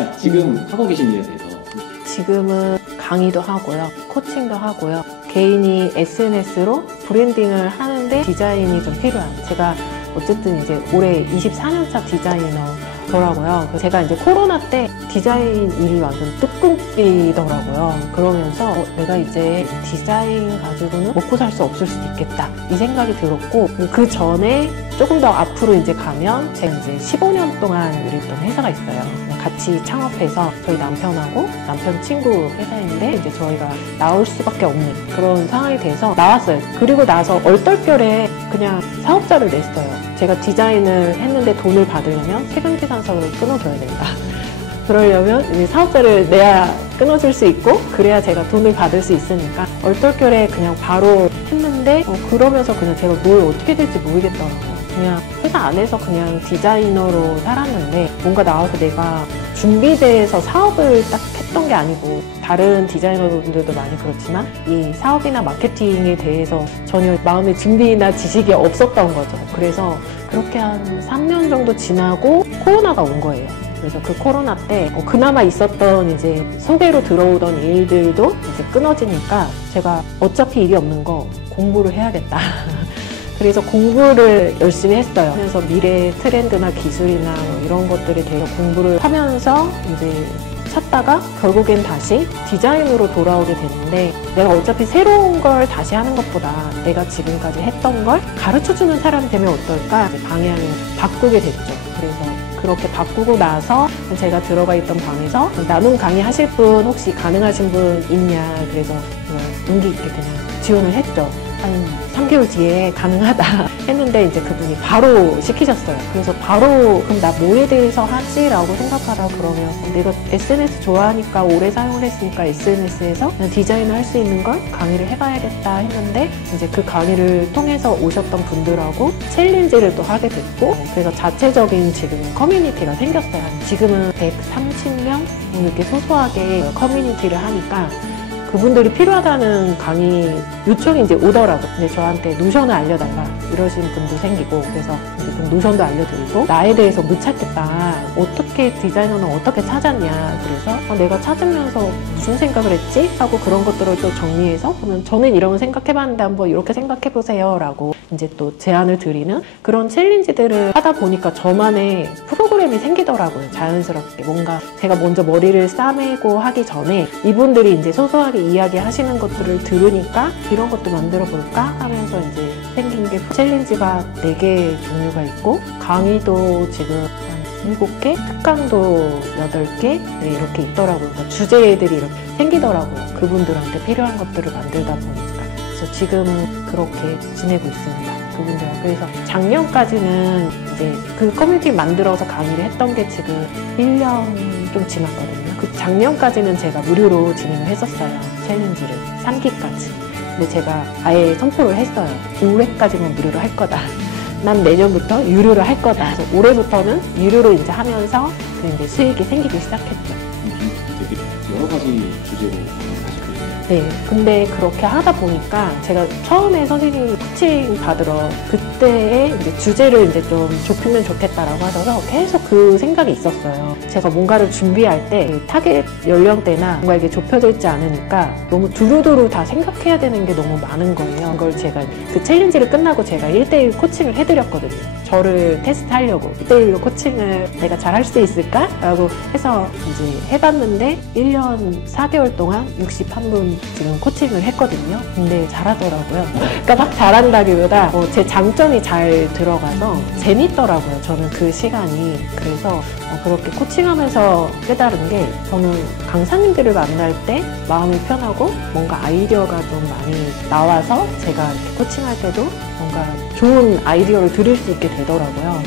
일단 지금 하고 계신 일에 대해서. 지금은 강의도 하고요, 코칭도 하고요. 개인이 SNS로 브랜딩을 하는데 디자인이 좀 필요한, 제가 어쨌든 이제 올해 24년차 디자이너더라고요. 제가 이제 코로나 때 디자인 일이 완전 뜨끔이더라고요. 그러면서 내가 이제 디자인 가지고는 먹고 살 수 없을 수도 있겠다, 이 생각이 들었고, 그 전에 조금 더 앞으로 이제 가면 제가 이제 15년 동안 일했던 회사가 있어요. 같이 창업해서 저희 남편하고 남편 친구 회사인데 이제 저희가 나올 수밖에 없는 그런 상황이 돼서 나왔어요. 그리고 나서 얼떨결에 그냥 사업자를 냈어요. 제가 디자인을 했는데 돈을 받으려면 세금계산서를 끊어줘야 된다. 그러려면 이제 사업자를 내야 끊어줄 수 있고, 그래야 제가 돈을 받을 수 있으니까 얼떨결에 그냥 바로 했는데, 그러면서 그냥 제가 뭘 어떻게 될지 모르겠더라고요. 그냥 회사 안에서 그냥 디자이너로 살았는데, 뭔가 나와서 내가 준비돼서 사업을 딱 했던 게 아니고, 다른 디자이너분들도 많이 그렇지만 이 사업이나 마케팅에 대해서 전혀 마음의 준비나 지식이 없었던 거죠. 그래서 그렇게 한 3년 정도 지나고 코로나가 온 거예요. 그래서 그 코로나 때 그나마 있었던 이제 소개로 들어오던 일들도 이제 끊어지니까 제가 어차피 일이 없는 거 공부를 해야겠다. 그래서 공부를 열심히 했어요. 그래서 미래 트렌드나 기술이나 뭐 이런 것들에 대해서 공부를 하면서 이제 찾다가 결국엔 다시 디자인으로 돌아오게 됐는데, 내가 어차피 새로운 걸 다시 하는 것보다 내가 지금까지 했던 걸 가르쳐주는 사람이 되면 어떨까, 방향을 바꾸게 됐죠. 그래서 그렇게 바꾸고 나서 제가 들어가 있던 방에서 나눔 강의 하실 분 혹시 가능하신 분 있냐, 그래서 용기 있게 그냥 지원을 했죠. 한 3개월 뒤에 가능하다 했는데 이제 그분이 바로 시키셨어요. 그래서 바로 그럼 나 뭐에 대해서 하지? 라고 생각하다 그러면 내가 SNS 좋아하니까 오래 사용을 했으니까 SNS에서 디자인을 할 수 있는 걸 강의를 해봐야겠다 했는데, 이제 그 강의를 통해서 오셨던 분들하고 챌린지를 또 하게 됐고, 그래서 자체적인 지금 커뮤니티가 생겼어요. 지금은 130명 이렇게 소소하게 커뮤니티를 하니까 그분들이 필요하다는 강의 요청이 이제 오더라고요. 근데 저한테 노션을 알려달라 이러시는 분도 생기고, 그래서 이제 좀 노션도 알려드리고, 나에 대해서 못 찾겠다, 어떻게 디자이너는 어떻게 찾았냐, 그래서 내가 찾으면서 무슨 생각을 했지? 하고 그런 것들을 또 정리해서, 그러면 저는 이런 거 생각해봤는데 한번 이렇게 생각해보세요 라고 이제 또 제안을 드리는 그런 챌린지들을 하다 보니까 저만의 프로그램이 생기더라고요. 자연스럽게 뭔가 제가 먼저 머리를 싸매고 하기 전에 이분들이 이제 소소하게 이야기하시는 것들을 들으니까 이런 것도 만들어 볼까 하면서 이제 생긴 게 챌린지가 4개 종류가 있고, 강의도 지금 한 7개, 특강도 8개 이렇게 있더라고요. 그러니까 주제들이 이렇게 생기더라고요. 그분들한테 필요한 것들을 만들다 보니까. 그래서 지금은 그렇게 지내고 있습니다. 그분들하고. 그래서 작년까지는 이제 그 커뮤니티 만들어서 강의를 했던 게 지금 1년 좀 지났거든요. 그 작년까지는 제가 무료로 진행을 했었어요. 챌린지를 3기까지. 근데 제가 아예 선포를 했어요. 올해까지는 무료로 할 거다. 난 내년부터 유료로 할 거다. 그래서 올해부터는 유료로 이제 하면서 이제 수익이 생기기 시작했죠. 되게 여러 가지 주제로 네, 근데 그렇게 하다 보니까 제가 처음에 선생님 코칭 받으러 그때의 이제 주제를 이제 좀 좁히면 좋겠다라고 하셔서 계속 그 생각이 있었어요. 제가 뭔가를 준비할 때 타겟 연령대나 뭔가 이게 좁혀져 있지 않으니까 너무 두루두루 다 생각해야 되는 게 너무 많은 거예요. 그걸 제가 그 챌린지를 끝나고 제가 1대1 코칭을 해드렸거든요. 저를 테스트하려고 1대1로 코칭을 내가 잘할 수 있을까? 라고 해서 이제 해봤는데 1년 4개월 동안 61분 지금 코칭을 했거든요. 근데 잘하더라고요. 그러니까 막 잘한다기보다 제 장점이 잘 들어가서 재밌더라고요. 저는 그 시간이. 그래서 그렇게 코칭하면서 깨달은 게, 저는 강사님들을 만날 때 마음이 편하고 뭔가 아이디어가 좀 많이 나와서 제가 이렇게 코칭할 때도 뭔가 좋은 아이디어를 들을 수 있게 되더라고요.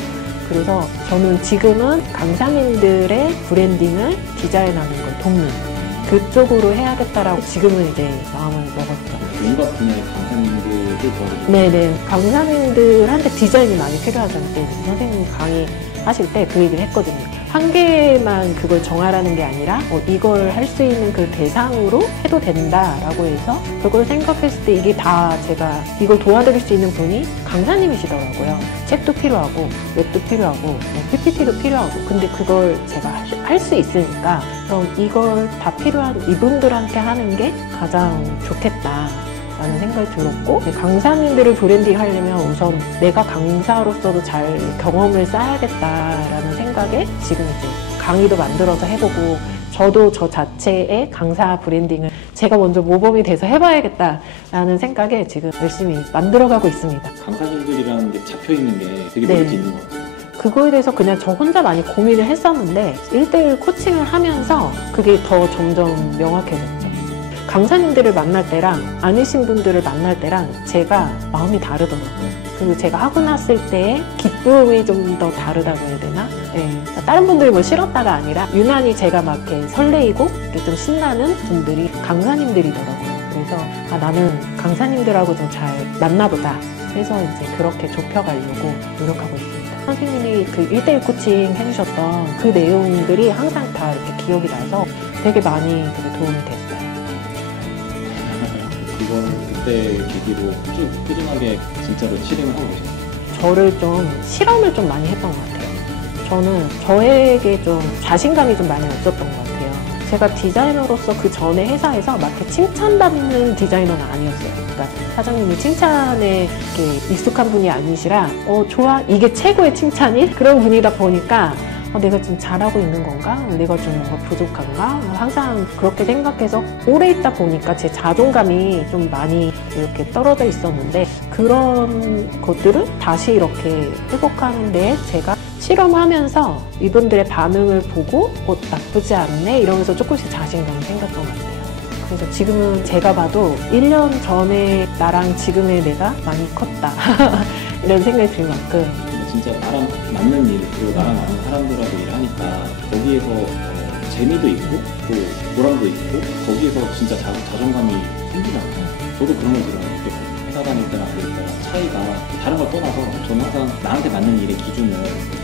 그래서 저는 지금은 강사님들의 브랜딩을 디자인하는 걸 돕는 그쪽으로 해야겠다라고 지금은 이제 마음을 먹었죠. 온갖 분야의 강사님들을 도와주고. 네네. 강사님들한테 디자인이 많이 필요하잖아요. 선생님이 강의하실 때 그 얘기를 했거든요. 한 개만 그걸 정하라는 게 아니라 이걸 할 수 있는 그 대상으로 해도 된다라고 해서 그걸 생각했을 때 이게 다 제가 이걸 도와드릴 수 있는 분이 강사님이시더라고요. 책도 필요하고 웹도 필요하고 PPT도 필요하고 근데 그걸 제가 할 수 있으니까 그럼 이걸 다 필요한 이분들한테 하는 게 가장 좋겠다 라는 생각이 들었고 강사님들을 브랜딩 하려면 우선 내가 강사로서도 잘 경험을 쌓아야겠다라는 생각에 지금 이제 강의도 만들어서 해보고 저도 저 자체의 강사 브랜딩을 제가 먼저 모범이 돼서 해봐야겠다라는 생각에 지금 열심히 만들어가고 있습니다. 강사님들이라는 게 잡혀있는 게 되게 네. 메리트 있는 것 같아요. 그거에 대해서 그냥 저 혼자 많이 고민을 했었는데 1대1 코칭을 하면서 그게 더 점점 명확해졌죠. 강사님들을 만날 때랑 아니신 분들을 만날 때랑 제가 마음이 다르더라고요. 그리고 제가 하고 났을 때의 기쁨이 좀 더 다르다고 해야 되나? 네. 다른 분들이 뭐 싫었다가 아니라 유난히 제가 막 이렇게 설레이고 이렇게 좀 신나는 분들이 강사님들이더라고요. 그래서 나는 강사님들하고 좀 잘 만나보자 해서 이제 그렇게 좁혀가려고 노력하고 있습니다. 선생님이 그 1대1 코칭 해주셨던 그 내용들이 항상 다 이렇게 기억이 나서 되게 많이 되게 도움이 됐어요. 그건 그때 계기로 쭉 꾸준하게 진짜로 실행을 하고 계셨어요. 저를 좀 실험을 좀 많이 했던 것 같아요. 저는 저에게 좀 자신감이 좀 많이 없었던 것 같아요. 제가 디자이너로서 그 전에 회사에서 막 이렇게 칭찬받는 디자이너는 아니었어요. 그러니까 사장님이 칭찬에 이렇게 익숙한 분이 아니시라 좋아 이게 최고의 칭찬인 그런 분이다 보니까 내가 좀 잘하고 있는 건가? 내가 좀 뭔가 부족한가? 항상 그렇게 생각해서 오래 있다 보니까 제 자존감이 좀 많이 이렇게 떨어져 있었는데 그런 것들을 다시 이렇게 회복하는 데 제가 실험하면서 이분들의 반응을 보고 나쁘지 않네 이러면서 조금씩 자신감이 생겼던 것 같아요. 그래서 지금은 제가 봐도 1년 전에 나랑 지금의 내가 많이 컸다 이런 생각이 들 만큼 진짜 나랑 맞는 일 그리고 나랑 맞는 사람들하고 일하니까 거기에서 재미도 있고 또 보람도 있고 거기에서 진짜 자존감이 생기잖아요. 저도 그런 걸 들어요. 회사 다닐 때나 그럴 때랑 차이가 다른 걸 떠나서 저는 항상 나한테 맞는 일의 기준은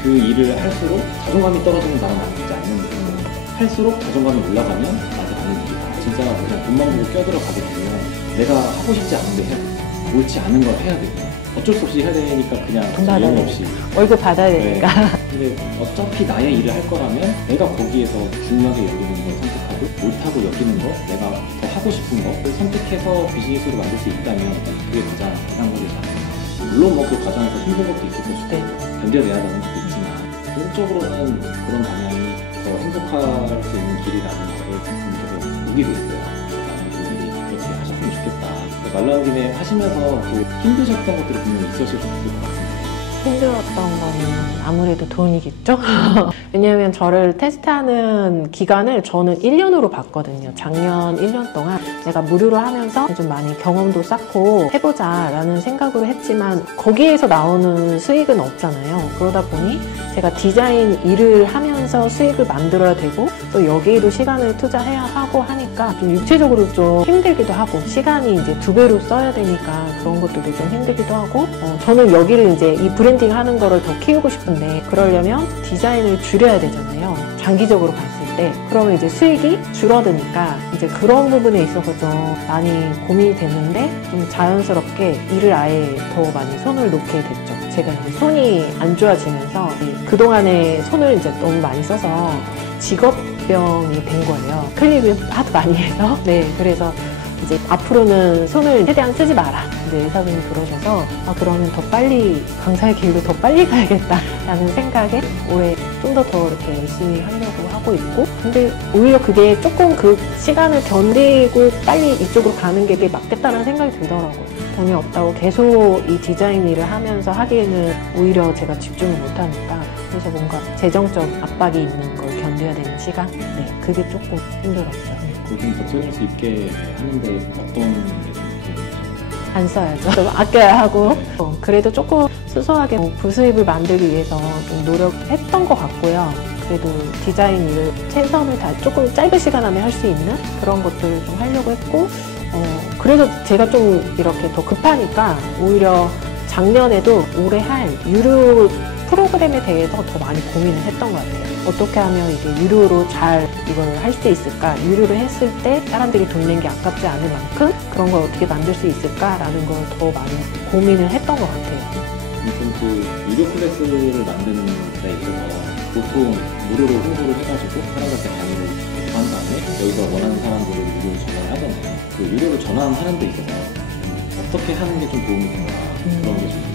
그 일을 할수록 자존감이 떨어지는 나랑 맞지 않는 일이고 할수록 자존감이 올라가면 나한테 맞는 일이다. 진짜 그냥 돈만 보고 껴들어가게 되면 내가 하고 싶지 않은데 해야 돼. 옳지 않은 걸 해야 돼. 어쩔 수 없이 해야 되니까 그냥 돈 받아야 예외 되니까. 없이 월급 받아야 되니까. 근데 어차피 나의 일을 할 거라면 내가 거기에서 중요하게 여기는 걸 선택하고 옳다고 여기는 거 내가 더 하고 싶은 거를 선택해서 비즈니스로 만들 수 있다면 그게 가장 이상적이지 않을까. 물론 뭐 그 과정에서 힘든 것도 있을 것이고 네. 견뎌내야 되는 것도 있지만 개인적으로는 그런 방향이 더 행복할 수 있는 길이라는 거를 계속 우기고 있어요. 많은 분들이 그렇게 하셨으면 좋겠다. 말 나온 김에 하시면서 또 힘드셨던 것들이 분명히 있으실 것 같은데 힘들었던 거는 아무래도 돈이겠죠? 왜냐면 저를 테스트하는 기간을 저는 1년으로 봤거든요. 작년 1년 동안 내가 무료로 하면서 좀 많이 경험도 쌓고 해보자 라는 생각으로 했지만 거기에서 나오는 수익은 없잖아요. 그러다 보니 제가 디자인 일을 하면서 수익을 만들어야 되고 또 여기에도 시간을 투자해야 하고 하니까 좀 육체적으로 좀 힘들기도 하고 시간이 이제 2배로 써야 되니까 그런 것들도 좀 힘들기도 하고 저는 여기를 이제 이 브랜딩 하는 거를 더 키우고 싶은데 그러려면 디자인을 줄여야 되잖아요. 장기적으로 봤을 때. 그러면 이제 수익이 줄어드니까 이제 그런 부분에 있어서 좀 많이 고민이 됐는데 좀 자연스럽게 일을 아예 더 많이 손을 놓게 됐죠. 제가 이제 손이 안 좋아지면서 그동안에 손을 이제 너무 많이 써서 직업병이 된 거예요. 클릭을 하도 많이 해서. 네, 그래서 이제 앞으로는 손을 최대한 쓰지 마라. 이제 의사분이 그러셔서 그러면 더 빨리 강사의 길로 더 빨리 가야겠다라는 생각에 올해 좀 더 이렇게 열심히 하려고 하고 있고 근데 오히려 그게 조금 그 시간을 견디고 빨리 이쪽으로 가는 게 맞겠다는 생각이 들더라고요. 돈이 없다고 계속 이 디자인 일을 하면서 하기에는 오히려 제가 집중을 못하니까 그래서 뭔가 재정적 압박이 있는 걸 견뎌야 되는 시간? 네, 그게 조금 힘들었죠. 좀 더 쓸 수 있게 하는데 어떤 게 좀 안 써야죠. 좀 아껴야 하고 그래도 조금 소소하게 부수입을 만들기 위해서 좀 노력했던 것 같고요. 그래도 디자인 일을 최선을 다 조금 짧은 시간 안에 할 수 있는 그런 것들을 좀 하려고 했고 그래서 제가 좀 이렇게 더 급하니까 오히려 작년에도 올해 할 유료 프로그램에 대해서 더 많이 고민을 했던 것 같아요. 어떻게 하면 이게 유료로 잘 이걸 할 수 있을까? 유료로 했을 때 사람들이 돈 낸 게 아깝지 않을 만큼 그런 걸 어떻게 만들 수 있을까라는 걸 더 많이 고민을 했던 것 같아요. 아무튼 그 유료 클래스를 만드는 데 있어서 보통 무료로 홍보를 해가지고 사람들한테 강의를 한 다음에 여기서 원하는 사람들을 유료로 전화를 하잖아요. 그 유료로 전화하는 데 있어서 어떻게 하는 게 좀 도움이 된다 그런 게 좀 있어요.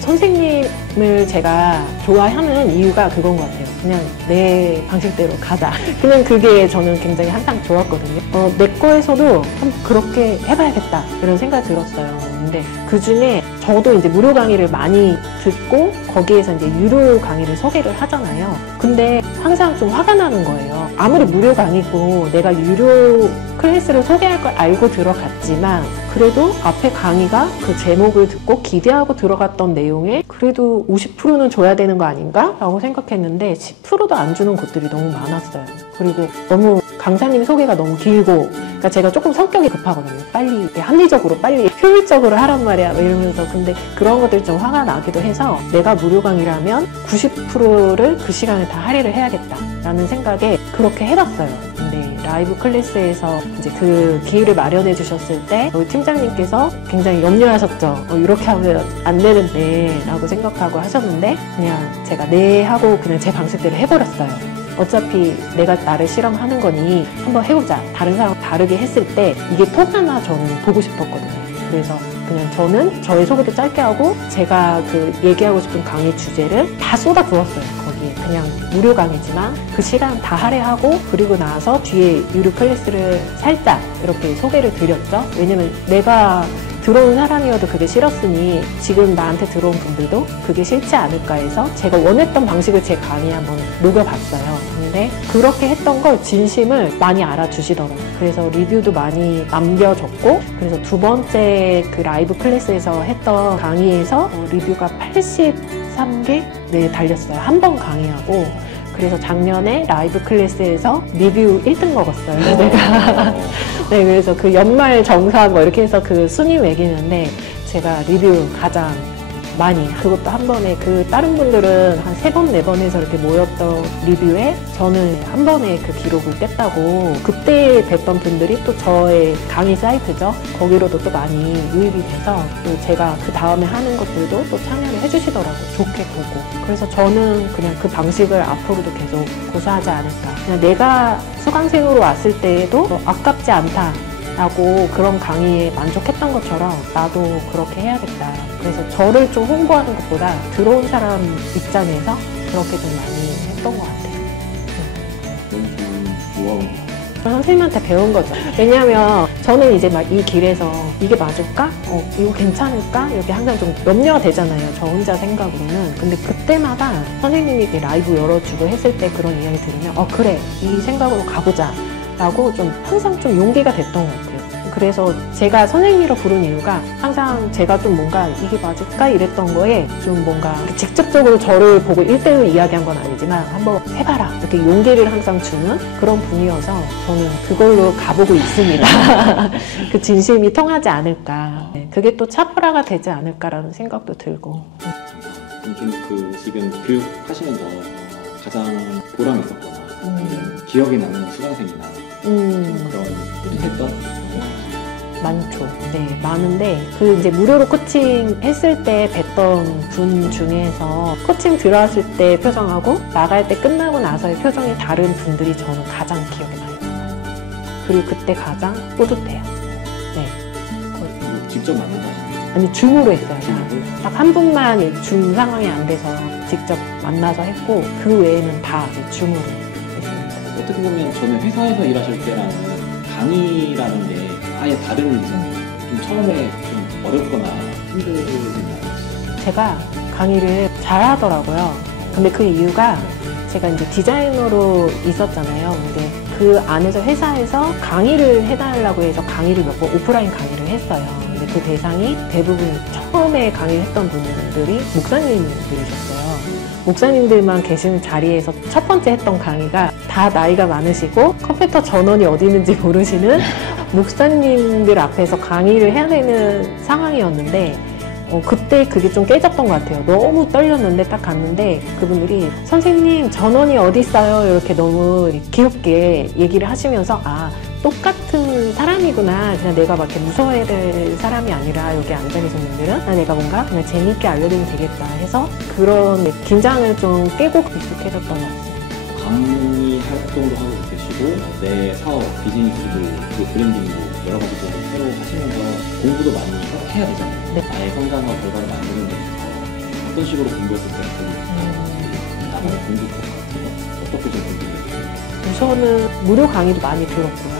선생님을 제가 좋아하는 이유가 그건 것 같아요. 그냥 내 방식대로 가자. 그냥 그게 저는 굉장히 항상 좋았거든요. 내 거에서도 한번 그렇게 해봐야겠다 이런 생각이 들었어요. 근데 그 중에 저도 이제 무료 강의를 많이 듣고 거기에서 이제 유료 강의를 소개를 하잖아요. 근데 항상 좀 화가 나는 거예요. 아무리 무료 강의고 내가 유료 클래스를 소개할 걸 알고 들어갔지만 그래도 앞에 강의가 그 제목을 듣고 기대하고 들어갔던 내용에 그래도 50%는 줘야 되는 거 아닌가? 라고 생각했는데 10%도 안 주는 곳들이 너무 많았어요. 그리고 너무 강사님 소개가 너무 길고 그러니까 제가 조금 성격이 급하거든요. 빨리 합리적으로 빨리 효율적으로 하란 말이야 이러면서 근데 그런 것들이 좀 화가 나기도 해서 내가 무료 강의라면 90%를 그 시간에 다 할애를 해야겠다라는 생각에 그렇게 해봤어요. 근데 라이브 클래스에서 이제 그 기회를 마련해 주셨을 때 우리 팀장님께서 굉장히 염려하셨죠. 이렇게 하면 안 되는데 라고 생각하고 하셨는데 그냥 제가 네 하고 그냥 제 방식대로 해버렸어요. 어차피 내가 나를 실험하는 거니 한번 해보자. 다른 사람 다르게 했을 때 이게 통하나 저는 보고 싶었거든요. 그래서 그냥 저는 저의 소개도 짧게 하고 제가 그 얘기하고 싶은 강의 주제를 다 쏟아부었어요. 거기에 그냥 무료 강의지만 그 시간 다 할애하고 그리고 나서 뒤에 유료 클래스를 살짝 이렇게 소개를 드렸죠. 왜냐면 내가 들어온 사람이어도 그게 싫었으니 지금 나한테 들어온 분들도 그게 싫지 않을까 해서 제가 원했던 방식을 제 강의에 한번 녹여봤어요. 근데 그렇게 했던 걸 진심을 많이 알아주시더라고요. 그래서 리뷰도 많이 남겨줬고 그래서 두 번째 그 라이브 클래스에서 했던 강의에서 리뷰가 83개? 네, 달렸어요. 한 번 강의하고 그래서 작년에 라이브 클래스에서 리뷰 1등 먹었어요. 제가. 네, 그래서 그 연말 정산 뭐 이렇게 해서 그 순위 매기는데 제가 리뷰 가장 많이 그것도 한 번에 그 다른 분들은 한 3번, 4번 해서 이렇게 모였던 리뷰에 저는 한 번에 그 기록을 깼다고 그때 뵀던 분들이 또 저의 강의 사이트죠. 거기로도 또 많이 유입이 돼서 또 제가 그 다음에 하는 것들도 또 참여를 해주시더라고요. 좋게 보고. 그래서 저는 그냥 그 방식을 앞으로도 계속 고수하지 않을까. 그냥 내가 수강생으로 왔을 때에도 아깝지 않다. 라고 그런 강의에 만족했던 것처럼 나도 그렇게 해야겠다. 그래서 저를 좀 홍보하는 것보다 들어온 사람 입장에서 그렇게 좀 많이 했던 것 같아요. 너무 좋은 노하우. 선생님한테 배운 거죠. 왜냐하면 저는 이제 막 이 길에서 이게 맞을까? 이거 괜찮을까? 이렇게 항상 좀 염려가 되잖아요. 저 혼자 생각으로는. 근데 그때마다 선생님이 이렇게 라이브 열어주고 했을 때 그런 이야기 들으면 그래 이 생각으로 가보자. 라고 좀 항상 좀 용기가 됐던 것 같아요. 그래서 제가 선생님이라 부른 이유가 항상 제가 좀 뭔가 이게 맞을까 이랬던 거에 좀 뭔가 직접적으로 저를 보고 1대1 이야기한 건 아니지만 한번 해봐라 이렇게 용기를 항상 주는 그런 분이어서 저는 그걸로 가보고 있습니다. 그 진심이 통하지 않을까. 그게 또 차별화가 되지 않을까라는 생각도 들고. 그 지금 교육하시면서 가장 보람 있었거나 기억에 남는 수강생이나 그런 뿌듯했던 많죠. 네, 많은데 그 이제 무료로 코칭 했을 때 뵀던 분 중에서 코칭 들어왔을 때 표정하고 나갈 때 끝나고 나서의 표정이 다른 분들이 저는 가장 기억에 많이 남아요. 그리고 그때 가장 뿌듯해요. 네. 직접 만나서 하시나요? 아니 줌으로 했어요. 딱 한 분만 줌 상황이 안 돼서 직접 만나서 했고 그 외에는 다 줌으로 했습니다. 어떻게 보면 저는 회사에서 일하실 때랑 강의라는 게 아예 다른 좀 처음에 좀 어렵거나 힘들나요? 제가 강의를 잘 하더라고요. 근데 그 이유가 제가 이제 디자이너로 있었잖아요. 근데 그 안에서 회사에서 강의를 해달라고 해서 강의를 몇 번 오프라인 강의를 했어요. 근데 그 대상이 대부분 처음에 강의를 했던 분들이 목사님들이셨어요. 목사님들만 계시는 자리에서 첫 번째 했던 강의가 다 나이가 많으시고 컴퓨터 전원이 어디 있는지 모르시는 목사님들 앞에서 강의를 해야 되는 상황이었는데 그때 그게 좀 깨졌던 것 같아요. 너무 떨렸는데 딱 갔는데 그분들이 선생님 전원이 어디 있어요? 이렇게 너무 귀엽게 얘기를 하시면서 똑같은 사람이구나. 그냥 내가 막 이렇게 무서워해야 될 사람이 아니라 여기 앉아 계신 분들은 내가 뭔가 그냥 재미있게 알려드리면 되겠다 해서 그런 긴장을 좀 깨고 익숙해졌던 것 같아요. 강의 활동도 하고 계시고 내 사업, 비즈니스도 그 브랜딩도 여러 가지 또 새로 하시면서 공부도 많이 해야 되잖아요. 네. 나의 성장과 결과를 만드는 데 있어서 어떤 식으로 공부했을 때 나만의 공부법 같은 거 어떻게 좀 공부해요? 우선은 무료 강의도 많이 들었고요.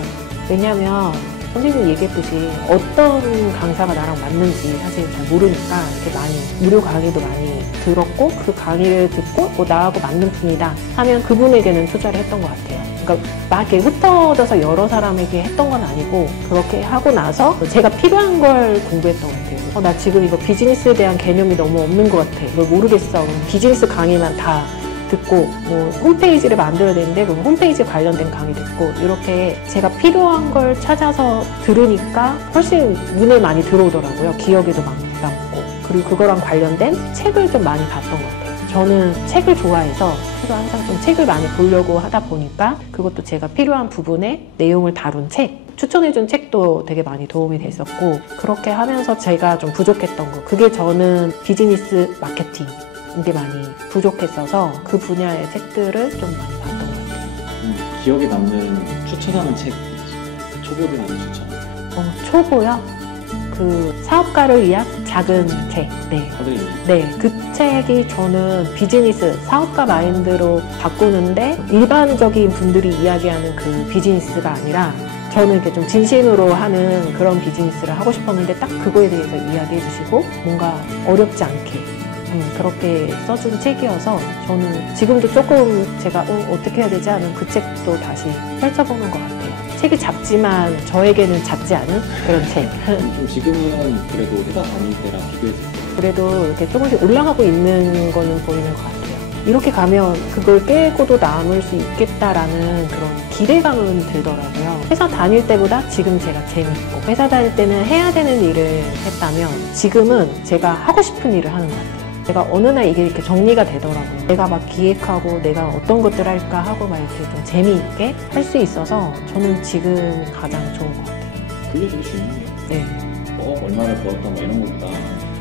왜냐하면 선생님이 얘기했듯이 어떤 강사가 나랑 맞는지 사실 잘 모르니까 이렇게 많이 무료 강의도 많이 들었고 그 강의를 듣고 나하고 맞는 분이다 하면 그분에게는 투자를 했던 것 같아요. 그러니까 막 이렇게 흩어져서 여러 사람에게 했던 건 아니고 그렇게 하고 나서 제가 필요한 걸 공부했던 것 같아요. 나 지금 이거 비즈니스에 대한 개념이 너무 없는 것 같아. 이걸 모르겠어. 비즈니스 강의만 다 듣고 홈페이지를 만들어야 되는데 그럼 홈페이지 관련된 강의 듣고 이렇게 제가 필요한 걸 찾아서 들으니까 훨씬 눈에 많이 들어오더라고요. 기억에도 많이 남고 그리고 그거랑 관련된 책을 좀 많이 봤던 것 같아요. 저는 책을 좋아해서 항상 좀 책을 많이 보려고 하다 보니까 그것도 제가 필요한 부분에 내용을 다룬 책 추천해준 책도 되게 많이 도움이 됐었고 그렇게 하면서 제가 좀 부족했던 거 그게 저는 비즈니스 마케팅 이게 많이 부족했어서 그 분야의 책들을 좀 많이 봤던 것 같아요. 기억에 남는 추천하는 책 있으실까요? 초보들한테 추천. 초보요? 그 사업가를 위한 작은 책. 네. 네. 그 책이 저는 비즈니스, 사업가 마인드로 바꾸는데 일반적인 분들이 이야기하는 그 비즈니스가 아니라 저는 이렇게 좀 진심으로 하는 그런 비즈니스를 하고 싶었는데 딱 그거에 대해서 이야기해 주시고 뭔가 어렵지 않게 그렇게 써준 책이어서 저는 지금도 조금 제가 어떻게 해야 되지 하는 그 책도 다시 펼쳐보는 것 같아요. 책이 작지만 저에게는 작지 않은 그런 책. 좀 지금은 그래도 회사 다닐 때랑 비교했을 때 그래도 이렇게 조금씩 올라가고 있는 거는 보이는 것 같아요. 이렇게 가면 그걸 깨고도 남을 수 있겠다라는 그런 기대감은 들더라고요. 회사 다닐 때보다 지금 제가 재밌고 회사 다닐 때는 해야 되는 일을 했다면 지금은 제가 하고 싶은 일을 하는 것 같아요. 제가 어느 날 이게 이렇게 정리가 되더라고요. 내가 막 기획하고 내가 어떤 것들 할까 하고 막 이렇게 좀 재미있게 할 수 있어서 저는 지금이 가장 좋은 것 같아요. 그게 되게 중요해요. 네. 얼마를 벌었다 이런 것보다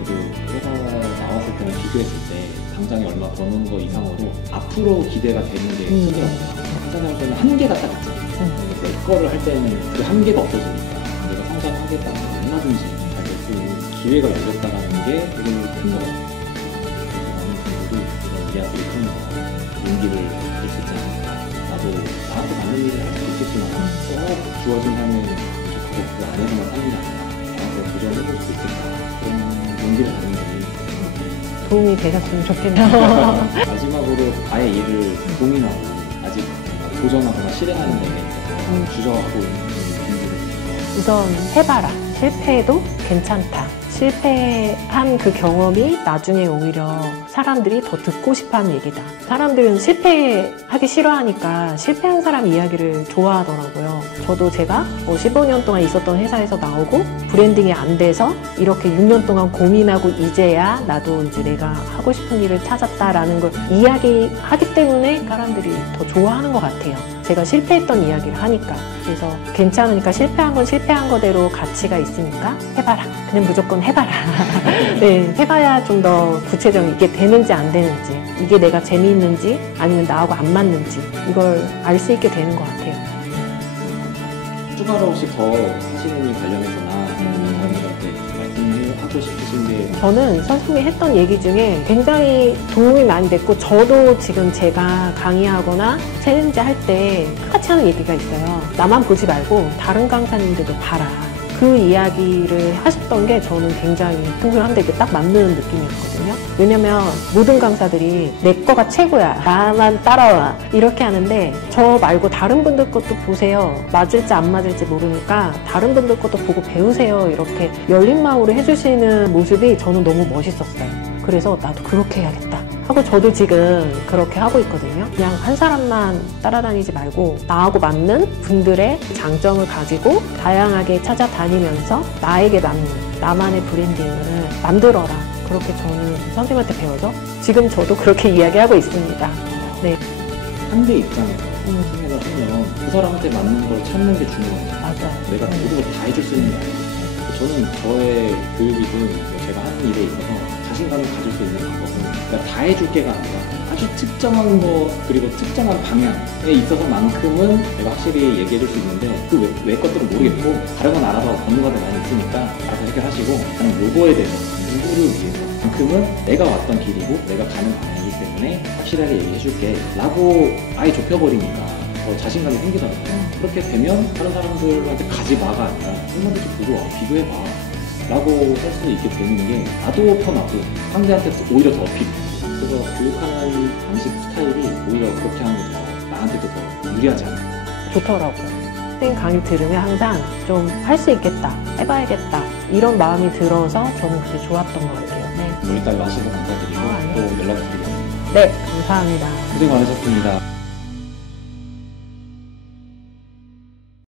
저도 회사 나왔을 때랑 비교했을 때 당장에 얼마 버는 거 이상으로 앞으로 기대가 되는 게 크더라고요. 회사 다닐 때는 한계가 딱 있잖아요. 내 거를 할 때는 그 한계가 없어지니까 내가 성장하겠다면 얼마든지 잘 될 수 있는 기회가 열렸다는 게 되게 큰 것 같아요. 이야기를 통해서 용기를 얻을 수 있지 않을까. 나도 나한테 맞는 일을 할 수 있겠지만 꼭 주어진 삶을 부족하고 그 안에서만 사는 게 아니라 나한테 도전해볼 수 있겠다. 그런 용기를 갖는 게 도움이 되셨으면 좋겠네요. 마지막으로 나의 일을 고민하고 아직 도전하거나 실행하는 데 주저하고 있는 분들은 우선 해봐라. 실패해도 괜찮다. 실패한 그 경험이 나중에 오히려 사람들이 더 듣고 싶어하는 얘기다. 사람들은 실패하기 싫어하니까 실패한 사람 이야기를 좋아하더라고요. 저도 제가 15년 동안 있었던 회사에서 나오고 브랜딩이 안 돼서 이렇게 6년 동안 고민하고 이제야 나도 이제 내가 하고 싶은 일을 찾았다라는 걸 이야기하기 때문에 사람들이 더 좋아하는 것 같아요. 제가 실패했던 이야기를 하니까. 그래서 괜찮으니까 실패한 건 실패한 거대로 가치가 있으니까 해봐라. 그냥 무조건 해봐라. 네, 해봐야 좀 더 구체적인 이게 되는지 안 되는지 이게 내가 재미있는지 아니면 나하고 안 맞는지 이걸 알 수 있게 되는 것 같아요. 추가로 혹시 더 하시는 일 관련해서나 다른 분들한테 말씀하고 싶으신 게 저는 선생님이 했던 얘기 중에 굉장히 도움이 많이 됐고 저도 지금 제가 강의하거나 챌린지 할 때 똑같이 하는 얘기가 있어요. 나만 보지 말고 다른 강사님들도 봐라. 그 이야기를 하셨던 게 저는 굉장히 동그란데 이게 딱 맞는 느낌이었거든요. 왜냐면 모든 강사들이 내 거가 최고야. 나만 따라와. 이렇게 하는데 저 말고 다른 분들 것도 보세요. 맞을지 안 맞을지 모르니까 다른 분들 것도 보고 배우세요. 이렇게 열린 마음으로 해주시는 모습이 저는 너무 멋있었어요. 그래서 나도 그렇게 해야겠다 하고 저도 지금 그렇게 하고 있거든요. 그냥 한 사람만 따라다니지 말고 나하고 맞는 분들의 장점을 가지고 다양하게 찾아다니면서 나에게 맞는 나만의 브랜딩을 만들어라. 그렇게 저는 선생님한테 배워서 지금 저도 그렇게 이야기하고 있습니다. 네, 상대 입장에서 생각을 하면 그 사람한테 맞는 걸 찾는 게 중요해요. 맞아요. 내가 모든 걸 다 해줄 수 있는 게 아니에요. 저는 저의 교육이든 제가 하는 일에 있어서 자신감을 가질 수 있는 방법은 그러니까 다 해줄 게가 아니라 아주 특정한 것 그리고 특정한 방향에 있어서만큼은 내가 확실히 얘기해 줄 수 있는데 그 외 것들은 모르겠고 다른 건 알아서 전문가들 많이 있으니까 알아서 해결하시고 나는 요거에 대해서 누구를 위해서만큼은 내가 왔던 길이고 내가 가는 방향이기 때문에 확실하게 얘기해 줄게 라고 아예 좁혀버리니까 더 자신감이 생기더라고요. 그렇게 되면 다른 사람들한테 가지 마가 아니라 한마디씩 보고 와, 비교해봐 라고 할 수 있게 되는 게 나도 편하고 상대한테 오히려 더 어필. 그래서 교육하는 방식 스타일이 오히려 그렇게 하는 게 더 나한테도 더 유리하지 않을까. 좋더라고요. 선생님 강의 들으면 항상 좀 할 수 있겠다, 해봐야겠다 이런 마음이 들어서 저는 그게 좋았던 것 같아요. 네, 오늘 일단 와주셔서 감사드리고 아니요. 또 연락드리겠습니다. 네, 감사합니다. 고생 많으셨습니다.